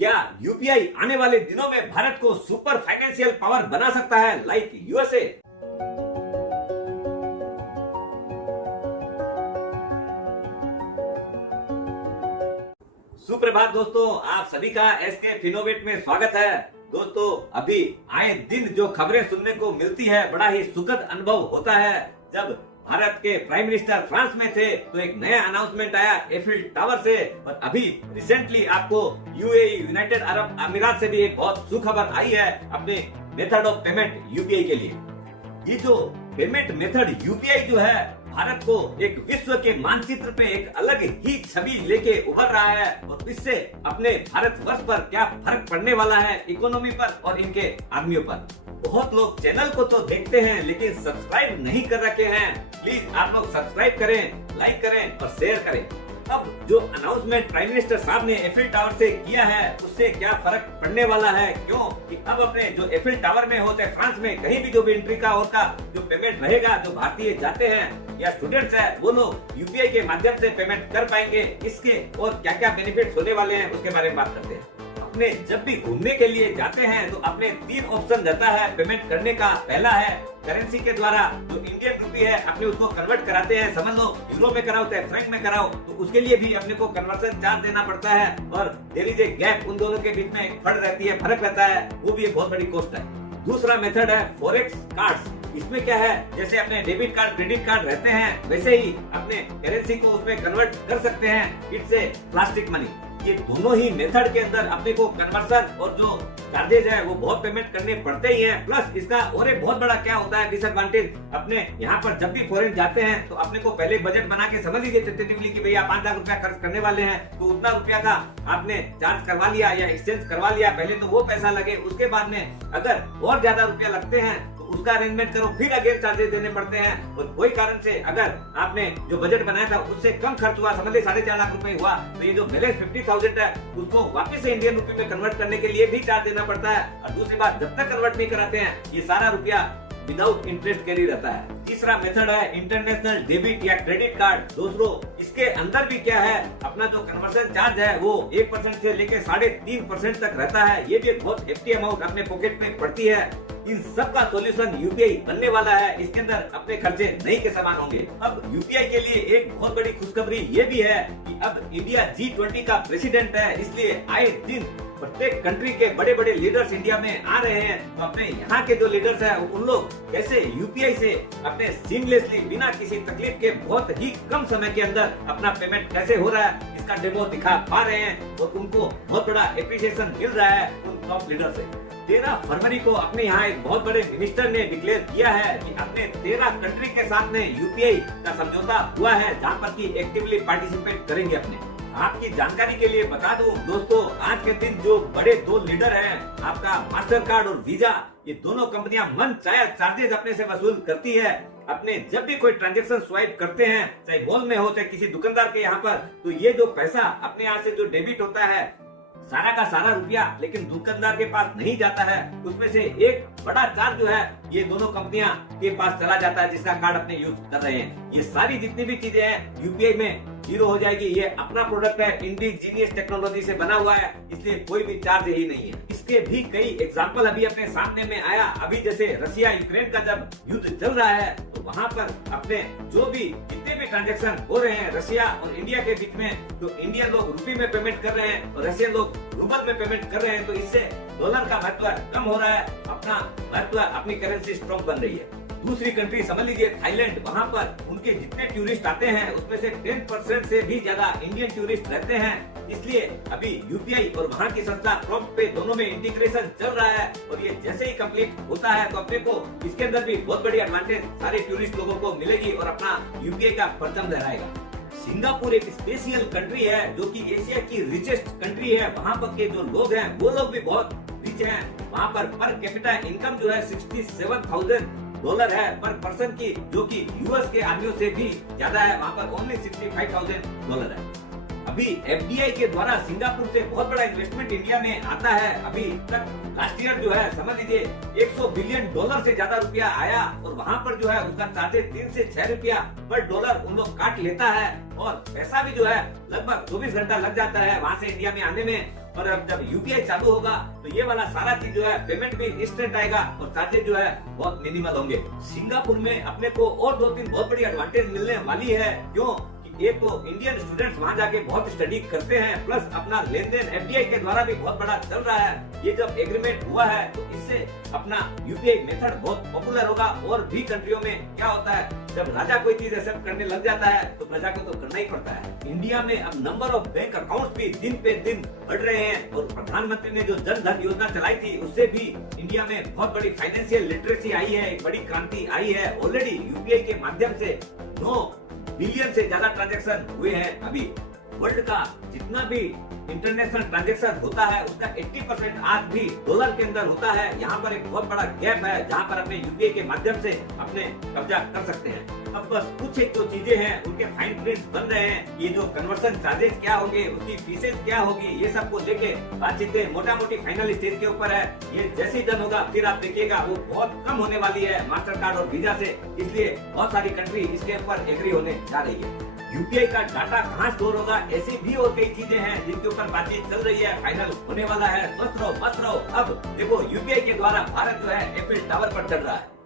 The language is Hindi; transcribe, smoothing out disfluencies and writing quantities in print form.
क्या यूपीआई आने वाले दिनों में भारत को सुपर फाइनेंशियल पावर बना सकता है लाइक यूएसए? सुप्रभात दोस्तों, आप सभी का एसके फिनोवेट में स्वागत है। दोस्तों, अभी आए दिन जो खबरें सुनने को मिलती है, बड़ा ही सुखद अनुभव होता है। जब भारत के प्राइम मिनिस्टर फ्रांस में थे तो एक नया अनाउंसमेंट आया एफिल टावर से, और अभी रिसेंटली आपको यूएई यूनाइटेड अरब अमीरात से भी एक बहुत सुखबर आई है अपने मेथड ऑफ पेमेंट यूपीआई के लिए। ये जो पेमेंट मेथड यूपीआई जो है, भारत को एक विश्व के मानचित्र पे एक अलग ही छवि लेके उभर रहा है, और इससे अपने भारत वर्ष पर क्या फर्क पड़ने वाला है इकोनॉमी पर और इनके आदमियों पर। बहुत लोग चैनल को तो देखते हैं लेकिन सब्सक्राइब नहीं कर रखे हैं। प्लीज आप लोग सब्सक्राइब करें, लाइक करें और शेयर करें। अब जो अनाउंसमेंट प्राइम मिनिस्टर साहब ने एफिल टावर से किया है, उससे क्या फर्क पड़ने वाला है? क्यों कि अब अपने जो एफिल टावर में होते हैं फ्रांस में, कहीं भी जो भी एंट्री का होगा जो पेमेंट रहेगा, जो भारतीय जाते हैं या स्टूडेंट्स है, वो लोग यूपीआई के माध्यम से पेमेंट कर पाएंगे। इसके और क्या क्या बेनिफिट होने वाले हैं उसके बारे में बात करते हैं। अपने जब भी घूमने के लिए जाते हैं तो अपने 3 ऑप्शन रहता है पेमेंट करने का। पहला है करेंसी के द्वारा, जो इंडियन रुपी है अपने उसको कन्वर्ट कराते हैं। समझ लो यूरो में कराओ चाहे फ्रैंक में कराओ, तो उसके लिए भी अपने को कन्वर्शन चार्ज देना पड़ता है, और देयर इज ए गैप, उन दोनों के बीच में एक फर्क रहता है, वो भी एक बहुत बड़ी कॉस्ट है। दूसरा मेथड है फॉरेक्स कार्ड्स। इसमें क्या है, जैसे अपने डेबिट कार्ड क्रेडिट कार्ड रहते हैं, वैसे ही अपने करेंसी को उसमें कन्वर्ट कर सकते हैं। It's a plastic money. ये दोनों ही मेथड के अंदर अपने को कन्वर्सन और जो चार्जेज है वो बहुत पेमेंट करने पड़ते ही हैं। प्लस इसका और एक बहुत बड़ा क्या होता है डिसएडवांटेज, अपने यहाँ पर जब भी फॉरेन जाते हैं तो अपने को पहले बजट बना के समझ लीजिए टेंटेटिवली कि भैया 5 लाख रुपया खर्च करने वाले हैं, तो उतना रुपया का आपने चार्ज करवा लिया या एक्सचेंज करवा लिया। पहले तो वो पैसा लगे, उसके बाद में अगर और ज्यादा रुपया लगते हैं उसका अरेंजमेंट करो, फिर अगेन चार्जेस देने पड़ते हैं। और कोई कारण से अगर आपने जो बजट बनाया था उससे कम खर्च हुआ, समझ ले 4.5 लाख रुपए हुआ, तो ये जो बैलेंस 50,000 है उसको वापस से इंडियन रुपए में कन्वर्ट करने के लिए भी चार्ज देना पड़ता है। और दूसरी बात, जब तक कन्वर्ट नहीं कराते हैं ये सारा रुपया विदाउट इंटरेस्ट कैरी रहता है। तीसरा मेथड है इंटरनेशनल डेबिट या क्रेडिट कार्ड। दोस्तों, इसके अंदर भी क्या है, अपना जो कन्वर्शन चार्ज है वो 1% से लेके 3.5% तक रहता है। ये भी एक बहुत हेफ्टी अमाउंट अपने पॉकेट में पड़ती है। इन सब का सॉल्यूशन यूपीआई बनने वाला है। इसके अंदर अपने खर्चे नहीं के समान होंगे। अब यूपीआई के लिए एक बहुत बड़ी खुशखबरी ये भी है कि अब इंडिया G20 का प्रेसिडेंट है, इसलिए आए दिन प्रत्येक कंट्री के बड़े बड़े लीडर्स इंडिया में आ रहे हैं। तो अपने यहाँ के जो लीडर्स हैं उन लोग कैसे यूपीआई से अपने सीमलेसली बिना किसी तकलीफ के बहुत ही कम समय के अंदर अपना पेमेंट कैसे हो रहा है, इसका डेमो दिखा पा रहे हैं, और उनको बहुत बड़ा एप्रिसिएशन मिल रहा है उन टॉप लीडर से। 13 फरवरी को अपने यहाँ एक बहुत बड़े मिनिस्टर ने डिक्लेयर किया है कि अपने 13 कंट्री के साथ में यूपीआई का समझौता हुआ है, जहाँ पर की एक्टिवली पार्टिसिपेट करेंगे। अपने आपकी जानकारी के लिए बता दूं दोस्तों, आज के दिन जो बड़े 2 लीडर हैं, आपका मास्टर कार्ड और वीजा, ये दोनों कंपनियां मन चाहे चार्जेस अपने से वसूल करती है। अपने जब भी कोई ट्रांजैक्शन स्वाइप करते हैं, चाहे मॉल में हो चाहे किसी दुकानदार के यहाँ पर, तो ये जो पैसा अपने यहाँ से जो डेबिट होता है, सारा का सारा रुपया लेकिन दुकानदार के पास नहीं जाता है, उसमें से एक बड़ा चार्ज जो है ये दोनों कंपनियां के पास चला जाता है जिसका कार्ड अपने यूज कर रहे हैं। ये सारी जितनी भी चीजें हैं यूपीआई में जीरो हो जाएगी। ये अपना प्रोडक्ट है, इंडिजीनियस टेक्नोलॉजी से बना हुआ है, इसलिए कोई भी चार्ज ही नहीं है। इसके भी कई एग्जाम्पल अभी अपने सामने में आया। अभी जैसे रशिया यूक्रेन का जब युद्ध चल रहा है, तो वहाँ पर अपने जो भी जितने भी ट्रांजैक्शन हो रहे हैं रशिया और इंडिया के बीच में, तो इंडियन लोग रुपये में पेमेंट कर रहे हैं और रशियन लोग रूबल में पेमेंट कर रहे हैं, तो इससे डॉलर का महत्व कम हो रहा है, अपना महत्व, अपनी करेंसी स्ट्रॉन्ग बन रही है। दूसरी कंट्री समझ लीजिए थाईलैंड, वहाँ पर उनके जितने टूरिस्ट आते हैं उसमें से 10% से भी ज्यादा इंडियन टूरिस्ट रहते हैं। इसलिए अभी यूपीआई और वहाँ की संस्था प्रॉम्प्ट पे दोनों में इंटीग्रेशन चल रहा है, और ये जैसे ही कंप्लीट होता है तो अपने को इसके अंदर भी बहुत बड़ी एडवांटेज सारे टूरिस्ट लोगों को मिलेगी और अपना यूपीआई का परचम लहराएगा। सिंगापुर एक स्पेशल कंट्री है जो कि एशिया की रिचेस्ट कंट्री है। वहाँ पर के जो लोग हैं वो लोग भी बहुत रिच हैं। वहाँ पर कैपिटा इनकम जो है $67,000 है पर पर्सन की, जो कि यूएस के आदमियों से भी ज्यादा है। वहाँ पर ओनली $65,000 है। अभी एफडीआई के द्वारा सिंगापुर से बहुत बड़ा इन्वेस्टमेंट इंडिया में आता है। अभी तक लास्ट ईयर जो है समझ लीजिए $100 बिलियन से ज्यादा रुपया आया, और वहाँ पर जो है उसका चार्जेस 3 से 6 रुपया पर डॉलर उन लोग काट लेता है, और पैसा भी जो है लगभग 24 घंटा लग जाता है वहाँ से इंडिया में आने में। और अब जब यूपीआई चालू होगा तो ये वाला सारा चीज जो है पेमेंट भी इंस्टेंट आएगा और चार्जेस जो है बहुत मिनिमल होंगे। सिंगापुर में अपने को और 2-3 बहुत बड़ी एडवांटेज मिलने वाली है। क्यों? एक तो इंडियन स्टूडेंट्स वहाँ जाके बहुत स्टडी करते हैं, प्लस अपना लेन देन एफडीआई के द्वारा भी बहुत बड़ा चल रहा है। ये जब एग्रीमेंट हुआ है तो इससे अपना यूपीआई मेथड बहुत पॉपुलर होगा। और भी कंट्रियों में क्या होता है, जब राजा कोई चीज एक्सेप्ट करने लग जाता है तो प्रजा को तो करना ही पड़ता है। इंडिया में अब नंबर ऑफ बैंक अकाउंट भी दिन पे दिन बढ़ रहे हैं और प्रधानमंत्री ने जो जन धन योजना चलाई थी उससे भी इंडिया में बहुत बड़ी फाइनेंशियल लिटरेसी आई है, एक बड़ी क्रांति आई है। ऑलरेडी यूपीआई के माध्यम से 9 बिलियन से ज्यादा ट्रांजैक्शन हुए हैं। अभी वर्ल्ड का जितना भी इंटरनेशनल ट्रांजैक्शन होता है उसका 80% आज भी डॉलर के अंदर होता है। यहाँ पर एक बहुत बड़ा गैप है जहाँ पर अपने यूपीआई के माध्यम से अपने कब्जा कर सकते हैं। अब बस कुछ एक जो चीजें हैं उनके फाइन प्रिंट बन रहे हैं। ये जो कन्वर्सन चार्जेस क्या होंगे, उसकी फीसेज क्या होगी, ये सब को लेके बातचीतें मोटा मोटी फाइनल स्टेज के ऊपर है। ये जैसे ही डन होगा फिर आप देखिएगा वो बहुत कम होने वाली है मास्टर कार्ड और वीजा से, इसलिए बहुत सारी कंट्री इसके ऊपर एग्री होने जा रही है। यूपीआई का डाटा कहाँ स्टोर होगा, ऐसी भी और कई चीजें हैं जिनके ऊपर बातचीत चल रही है, फाइनल होने वाला है। स्वस्थ रहो, मस्त रहो। अब देखो यूपीआई के द्वारा भारत जो है एफिल टावर पर चढ़ रहा है।